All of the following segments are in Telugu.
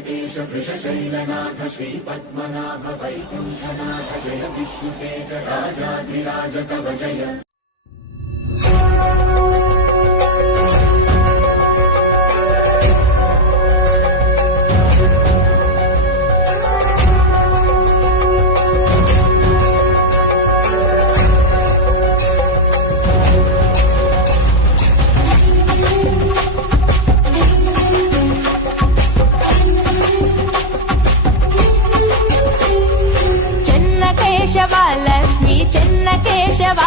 वेङ्कटेश वृषशैलनाथ श्रीपद्मनाभ वैकुण्ठनाथ जय विष्णुतेज राजाधिराज तव जय। లక్ష్మీ చెన్న కేశవ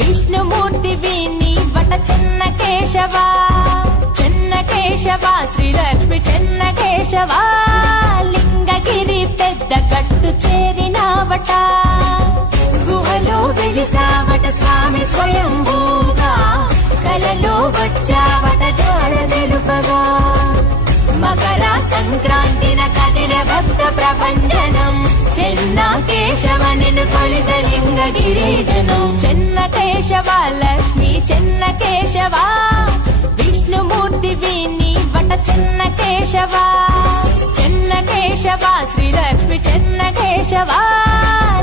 విష్ణుమూర్తి వీని వట చెన్న కేశవ చెన్న కేశవ శ్రీ లక్ష్మి చెన్న కేశవ లింగగిరి పెద్ద గట్టు చేరినావట గుహలో వెలిసావట స్వామి స్వయంభూగా కలలో వచ్చావట జాడ తెలుపగా మకర సంక్రాంతిన కదిలే భక్త ప్రపంచనం చెన్న కేశవ నిన్ను కొలిత లింగగిరిజనం చెన్న కేశవ లక్ష్మీ చెన్న కేశవ విష్ణుమూర్తి వీని వట చెన్న కేశవ చెన్న కేశవ శ్రీ లక్ష్మి చెన్న కేశవ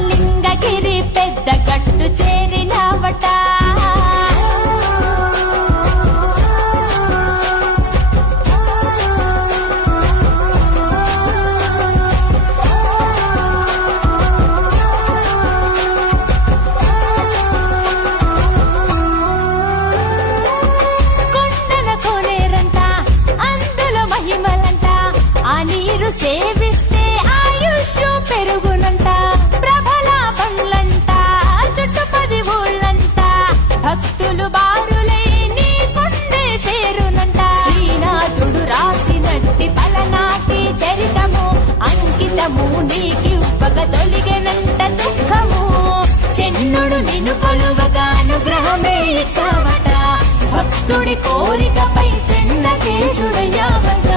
లింగగిరి పెద్ద గట్టు చేరినావట సేవిస్తే ఆయుష్ పెరుగునంట ప్రభల బండ్లంట చుట్టుపది ఊళ్ళంట భక్తులు బారులై నీ కొండే చేరునంట శ్రీనాథుడు రాసినట్టి పలనాటి చరితము అంకితము నీకివ్వగ తొలిగెనంట దుఃఖము చెన్నుడు నిన్ను కొలువగా అనుగ్రహమే ఇచ్చావట భక్తుడి కోరికపై చెన్న కేశుడయ్యావట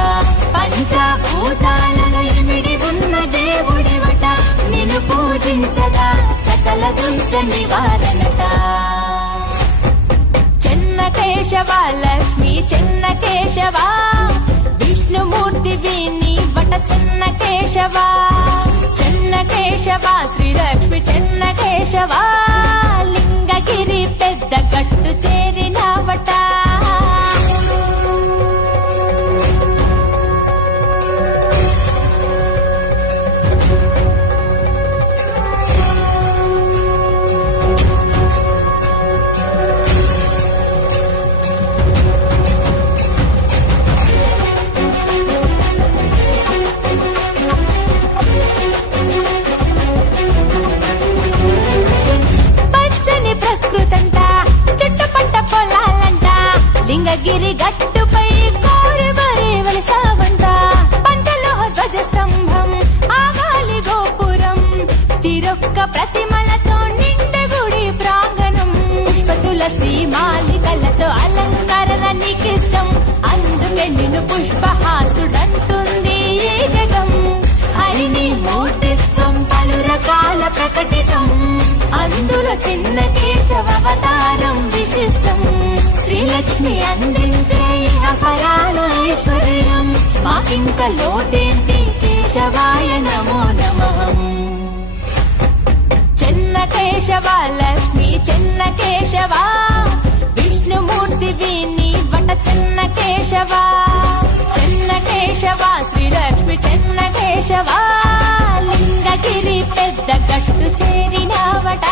పంచభూతాలను ఇమిడి ఉన్న దేవుడివట నిన్ను పూజించగా సకల దుష్ట నివారణట చెన్న కేశవ లక్ష్మీ చెన్న కేశవ విష్ణుమూర్తి వీని వట చెన్న కేశవ చెన్న కేశవ శ్రీ లక్ష్మి చెన్న కేశవ లింగగిరి పెద్ద గట్టు చేరినావట లింగగిరి గట్టుపై కోరి మరీ వెలిసావంట పంచలోహ ధ్వజ స్తంభం ఆగాలి గోపురం తిరొక్క ప్రతిమలతో నిండు గుడి ప్రాంగణం పుష్ప తులసి మాలికలతో అలంకరణ నీకిష్టం అందుకే నిన్ను పుష్పహాసుడంటుంది ఈ జగం హరిని మూర్తిత్వం పలు రకాల ప్రకటితం అందులో చిన్న కేశవ అవతారం విశిష్టం శ్రీలక్ష్మి అందించే అపరాల ఐశ్వర్యం మాకింక లోటేంటి కేశవాయ నమో నమః చెన్న కేశవ లక్ష్మీ చెన్న కేశవ విష్ణుమూర్తి వీని వట చెన్న కేశవ చెన్న కేశవ శ్రీ లక్ష్మి చెన్న కేశవ లింగగిరి పెద్ద గట్టు చేరినావట